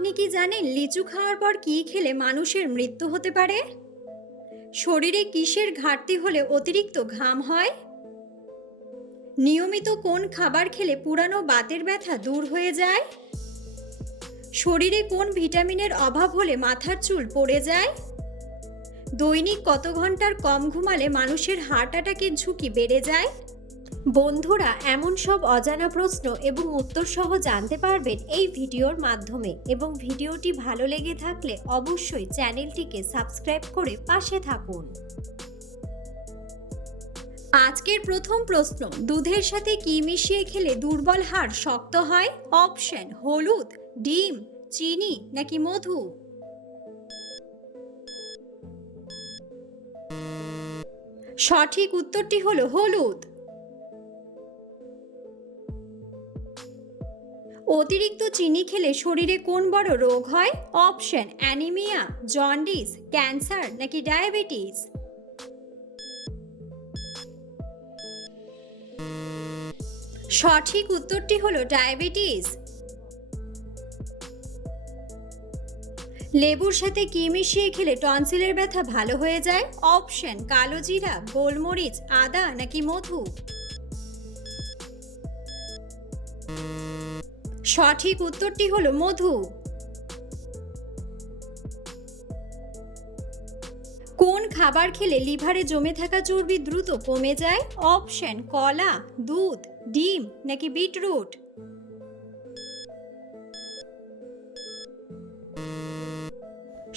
আপনি কি জানেন লিচু খাওয়ার পর কি খেলে মানুষের মৃত্যু হতে পারে? শরীরে কিসের ঘাটতি হলে অতিরিক্ত ঘাম হয়? নিয়মিত কোন খাবার খেলে পুরানো বাতের ব্যথা দূর হয়ে যায়? শরীরে কোন ভিটামিনের অভাব হলে মাথার চুল পড়ে যায়? দৈনিক কত ঘন্টার কম ঘুমালে মানুষের হার্ট অ্যাটাকের ঝুঁকি বেড়ে যায়? বন্ধুরা, এমন সব অজানা প্রশ্ন এবং উত্তর সহ জানতে পারবেন এই ভিডিওর মাধ্যমে, এবং ভিডিওটি ভালো লেগে থাকলে অবশ্যই চ্যানেলটিকে সাবস্ক্রাইব করে পাশে থাকুন। আজকের প্রথম প্রশ্ন, দুধের সাথে কি মিশিয়ে খেলে দুর্বল হাড় শক্ত হয়? অপশন: হলুদ, ডিম, চিনি নাকি মধু? সঠিক উত্তরটি হলো হলুদ। অতিরিক্ত চিনি খেলে শরীরে কোন বড় রোগ হয়? অপশন: অ্যানিমিয়া, জন্ডিস, ক্যান্সার নাকি ডায়াবেটিস? সঠিক উত্তরটি হলো ডায়াবেটিস। লেবুর সাথে কি মিশিয়ে খেলে টনসিলের ব্যথা ভালো হয়ে যায়? অপশন: কালো জিরা, গোলমরিচ, আদা নাকি মধু? সঠিক উত্তরটি হলো মধু। কোন খাবার খেলে লিভারে জমে থাকা চর্বি দ্রুত কমে যায়? অপশন: কলা, দুধ, ডিম নাকি বিটরুট?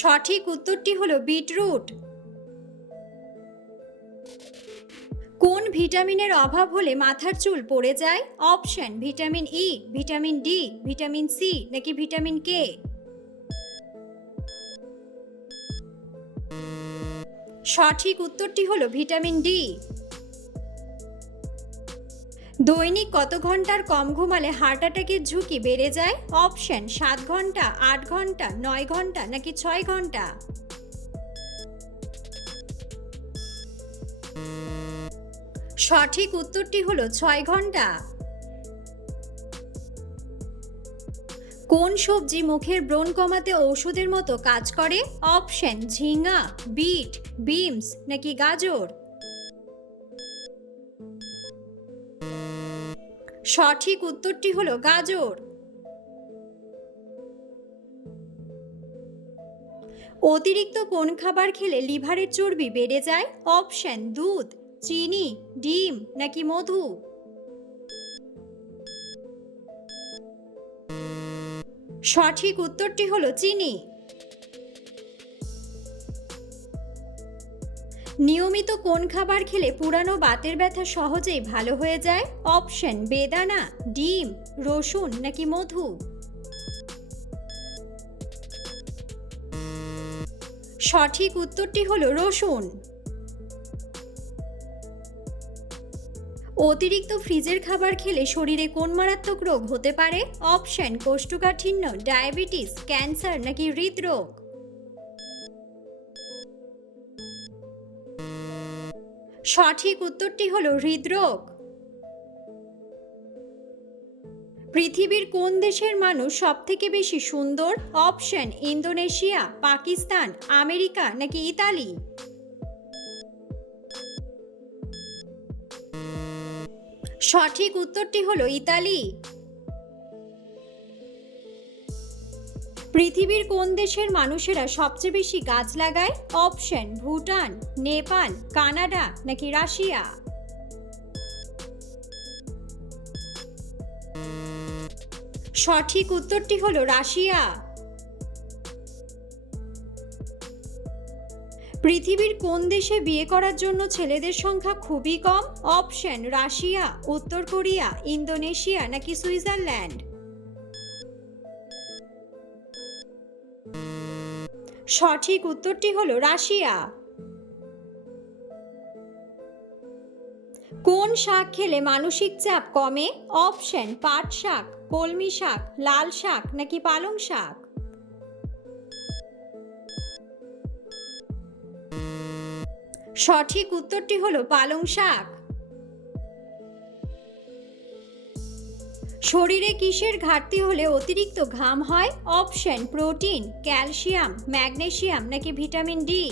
সঠিক উত্তরটি হলো বিটরুট। কোন ভিটামিনের অভাব হলে মাথার চুল পড়ে যায়? Option: vitamin E, vitamin D, vitamin C নাকি ভিটামিন কে? সঠিক উত্তরটি হলো ভিটামিন ডি। দৈনিক কত ঘন্টার কম ঘুমালে হার্ট অ্যাটাকের ঝুঁকি বেড়ে যায়? অপশন: 7 ঘন্টা, 8 ঘন্টা, 9 ঘন্টা নাকি 6 ঘন্টা? সঠিক উত্তরটি হলো 6 ঘন্টা। কোন সবজি মুখের ব্রণ কমাতে ঔষধের মতো কাজ করে? অপশন: ঝিঙ্গা, বিট, বিনস নাকি গাজর? সঠিক উত্তরটি হলো গাজর। অতিরিক্ত কোন খাবার খেলে লিভারের চর্বি বেড়ে যায়? অপশন: দুধ, চিনি, ডিম নাকি মধু? সঠিক উত্তরটি হলো চিনি। নিয়মিত কোন খাবার খেলে পুরানো বাতের ব্যথা সহজেই ভালো হয়ে যায়? অপশন: বেদানা, ডিম, রসুন নাকি মধু? সঠিক উত্তরটি হলো রসুন। অতিরিক্ত ফ্রিজের খাবার খেলে শরীরে কোন মারাত্মক রোগ হতে পারে? অপশন: কোষ্ঠকাঠিন্য, ডায়াবেটিস, ক্যান্সার নাকি হৃদরোগ? সঠিক উত্তরটি হলো হৃদরোগ। পৃথিবীর কোন দেশের মানুষ সবথেকে বেশি সুন্দর? অপশন: ইন্দোনেশিয়া, পাকিস্তান, আমেরিকা নাকি ইতালি? সঠিক উত্তরটি হলো ইতালি। পৃথিবীর কোন দেশের মানুষেরা সবচেয়ে বেশি গাছ লাগায়? অপশন: ভুটান, নেপাল, কানাডা নাকি রাশিয়া? সঠিক উত্তরটি হলো রাশিয়া। পৃথিবীর কোন দেশে বিয়ে করার জন্য ছেলেদের সংখ্যা খুবই কম? অপশন: রাশিয়া, উত্তর কোরিয়া, ইন্দোনেশিয়া নাকি সুইজারল্যান্ড? সঠিক উত্তরটি হলো রাশিয়া। কোন শাক খেলে মানসিক চাপ কমে? অপশন: পাট শাক, কলমি শাক, লাল শাক নাকি পালং শাক? সঠিক উত্তরটি হলো পালং শাক। শরীরে কিসের ঘাটতি হলে অতিরিক্ত ঘাম হয়? অপশন প্রোটিন, ক্যালসিয়াম, ম্যাগনেসিয়াম নাকি ভিটামিন ডি।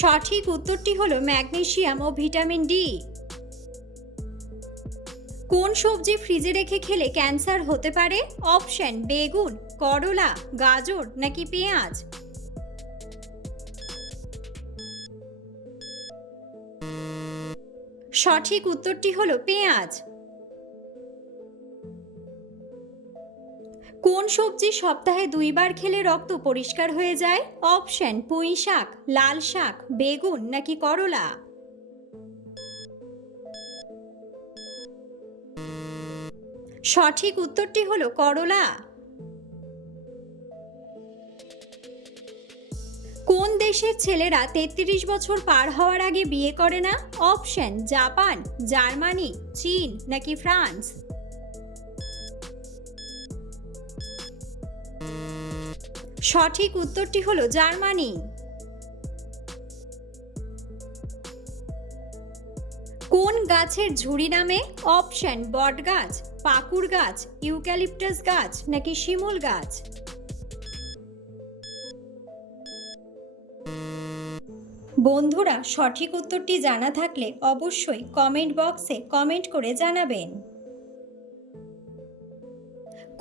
সঠিক উত্তরটি হলো ম্যাগনেসিয়াম ও ভিটামিন ডি। কোন সবজি ফ্রিজে রেখে খেলে ক্যান্সার হতে পারে? অপশন বেগুন, করলা, গাজর নাকি পেঁয়াজ। সঠিক উত্তরটি হলো পেঁয়াজ। কোন সবজি সপ্তাহে 2 বার খেলে রক্ত পরিষ্কার হয়ে যায়? অপশন পুঁই শাক, লাল শাক, বেগুন নাকি করলা। সঠিক উত্তরটি হলো করলা। কোন দেশের ছেলেরা 33 বছর পার হওয়ার আগে বিয়ে করে না? অপশন জাপান, জার্মানি, চীন নাকি ফ্রান্স। সঠিক উত্তরটি হলো জার্মানি। কোন গাছের ঝুড়ি নামে? অপশন বট গাছ, পাকুড় গাছ, ইউক্যালিপটাস গাছ নাকি শিমুল গাছ। বন্ধুরা, সঠিক উত্তরটি জানা থাকলে অবশ্যই কমেন্ট বক্সে কমেন্ট করে জানাবেন।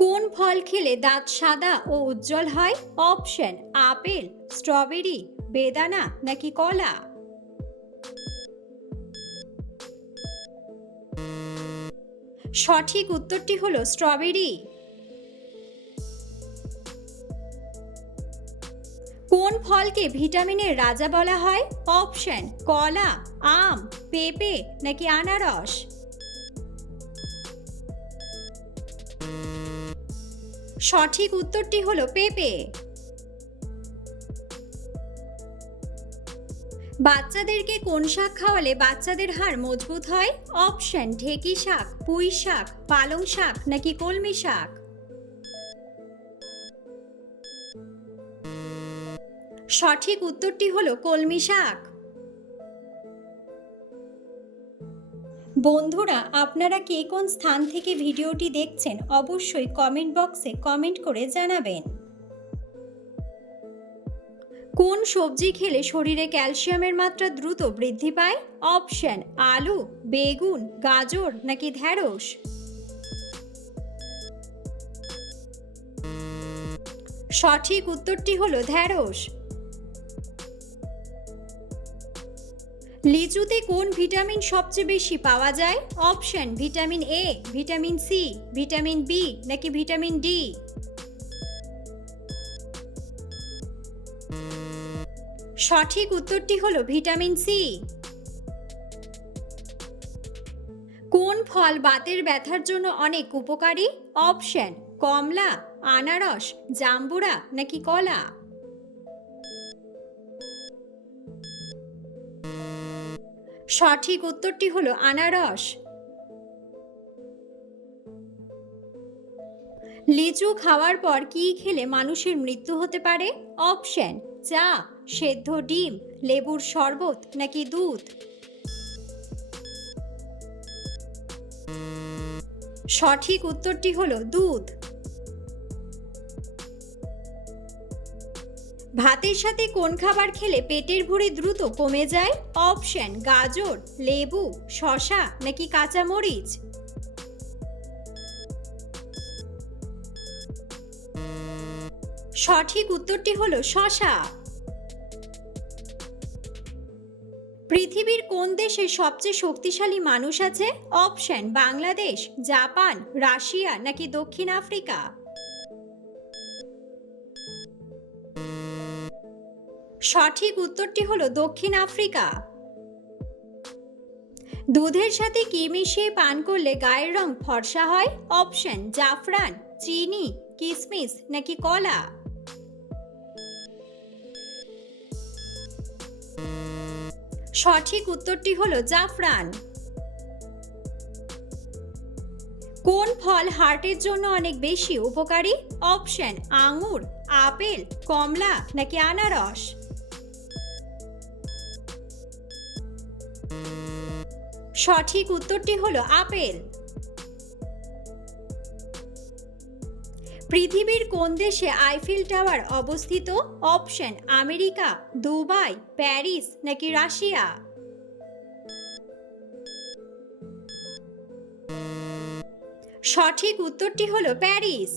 কোন ফল খেলে দাঁত সাদা ও উজ্জ্বল হয়? অপশন আপেল, স্ট্রবেরি, বেদানা নাকি কলা। সঠিক উত্তরটি হলো স্ট্রবেরি। কোন ফলকে ভিটামিনের রাজা বলা হয়? অপশন কলা, আম, পেঁপে নাকি আনারস। সঠিক উত্তরটি হলো পেঁপে। বাচ্চাদেরকে কোন শাক খাওয়ালে বাচ্চাদের হাড় মজবুত হয়? অপশন ঢেঁকি শাক, পুঁই শাক, পালং শাক নাকি কলমি শাক। সঠিক উত্তরটি হলো কলমি শাক। বন্ধুরা, আপনারা কে কোন স্থান থেকে ভিডিওটি দেখছেন অবশ্যই কমেন্ট বক্সে কমেন্ট করে জানাবেন। কোন সবজি খেলে শরীরে ক্যালসিয়ামের মাত্রা দ্রুত বৃদ্ধি পায়? অপশন আলু, বেগুন, গাজর নাকি ঢ্যাঁড়স। সঠিক উত্তরটি হলো ঢ্যাঁড়স। লিচুতে কোন ভিটামিন সবচেয়ে বেশি পাওয়া যায়? Option vitamin A, vitamin C, vitamin B নাকি ভিটামিন ডি। সঠিক উত্তরটি হলো ভিটামিন সি। কোন ফল বাতের ব্যথার জন্য অনেক উপকারী? অপশন কমলা, আনারস, জাম্বুরা নাকি কলা। সঠিক উত্তরটি হলো আনারস। লিচু খাওয়ার পর কি খেলে মানুষের মৃত্যু হতে পারে? অপশন চা, সেদ্ধ ডিম, লেবুর শরবত নাকি দুধ। সঠিক উত্তরটি হলো দুধ। ভাতের সাথে কোন খাবার খেলে পেটের ভুঁড়ি দ্রুত কমে যায়? অপশন গাজর, লেবু, শসা নাকি কাঁচা মরিচ। সঠিক উত্তরটি হলো শসা। পৃথিবীর কোন দেশে সবচেয়ে শক্তিশালী মানুষ আছে? অপশন বাংলাদেশ, জাপান, রাশিয়া নাকি দক্ষিণ আফ্রিকা। সঠিক উত্তরটি হলো দক্ষিণ আফ্রিকা। দুধের সাথে কি মিশিয়ে পান করলে গায়ের রং ফর্সা হয়? অপশন জাফরান, চিনি, কিশমিশ নাকি কলা। সঠিক উত্তরটি হলো জাফরান। কোন ফল হার্টের জন্য অনেক বেশি উপকারী? অপশন আঙুর, আপেল, কমলা নাকি আনারস। সঠিক উত্তরটি হলো আপেল। পৃথিবীর কোন দেশে আইফেল টাওয়ার অবস্থিত? অপশন আমেরিকা, দুবাই, প্যারিস নাকি রাশিয়া? সঠিক উত্তরটি হলো প্যারিস।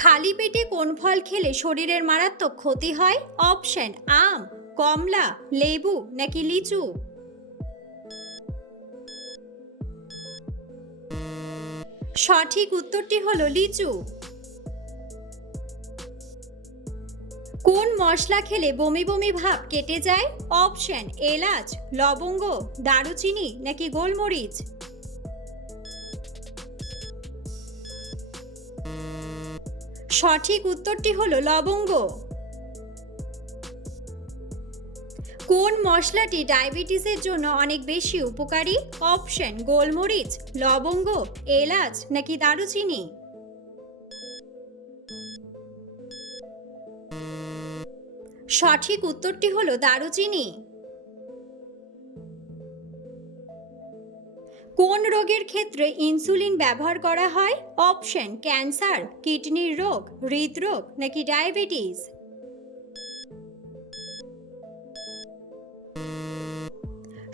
খালি পেটে কোন ফল খেলে শরীরের মারাত্মক ক্ষতি হয়? অপশন আম, কমলা, লেবু নাকি লিচু? সঠিক উত্তরটি হলো লিচু। কোন মশলা খেলে বমি বমি ভাব কেটে যায়? অপশন এলাচ, লবঙ্গ, দারুচিনি নাকি গোলমরিচ? সঠিক উত্তরটি হলো লবঙ্গ। কোন মশলাটি ডায়াবেটিসের জন্য অনেক বেশি উপকারী? অপশন গোলমরিচ, লবঙ্গ, এলাচ নাকি দারুচিনি? সঠিক উত্তরটি হলো দারুচিনি। কোন রোগের ক্ষেত্রে ইনসুলিন ব্যবহার করা হয়? অপশন ক্যান্সার, কিডনির রোগ, হৃদরোগ নাকি ডায়াবেটিস?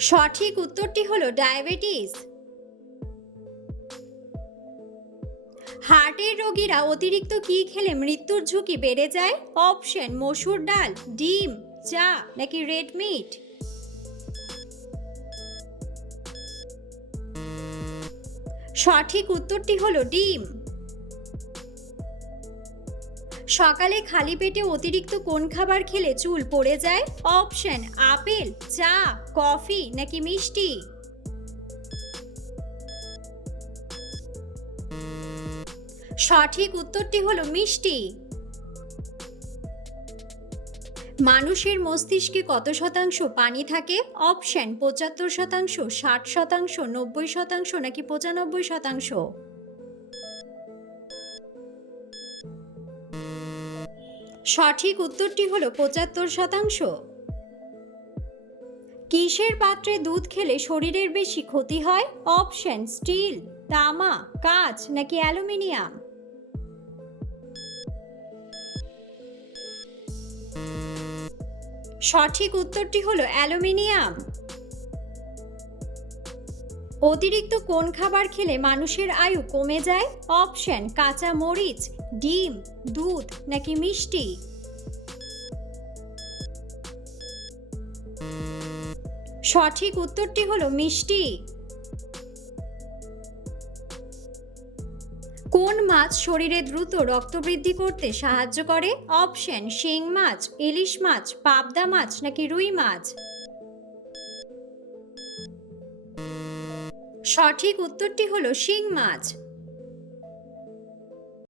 সঠিক উত্তরটি হলো ডায়াবেটিস। হার্টের রোগীরা অতিরিক্ত কি খেলে মৃত্যুর ঝুঁকি বেড়ে যায়? অপশন মসুর ডাল, ডিম, চা নাকি রেড মিট? সঠিক উত্তরটি হলো ডিম। সকালে খালি পেটে অতিরিক্ত কোন খাবার খেলে চুল পড়ে যায়? অপশন আপেল, চা, কফি নাকি মিষ্টি? সঠিক উত্তরটি হলো মিষ্টি। মানুষের মস্তিষ্কে কত শতাংশ পানি থাকে? অপশন ৭৫%, ৬০%, ৯০% নাকি ৯৫%? সঠিক উত্তরটি হলো ৭৫%। কিসের পাত্রে দুধ খেলে শরীরের বেশি ক্ষতি হয়? অপশন স্টিল, তামা, কাঁচ নাকি অ্যালুমিনিয়াম? সঠিক উত্তরটি হলো অ্যালুমিনিয়াম। অতিরিক্ত কোন খাবার খেলে মানুষের আয়ু কমে যায়? অপশন কাঁচা মরিচ, ডিম, দুধ নাকি মিষ্টি? সঠিক উত্তরটি হলো মিষ্টি। কোন মাছ শরীরে দ্রুত রক্ত বৃদ্ধি করতে সাহায্য করে? অপশন শিং মাছ, ইলিশ মাছ, পাবদা মাছ নাকি রুই মাছ? সঠিক উত্তরটি হলো শিং মাছ।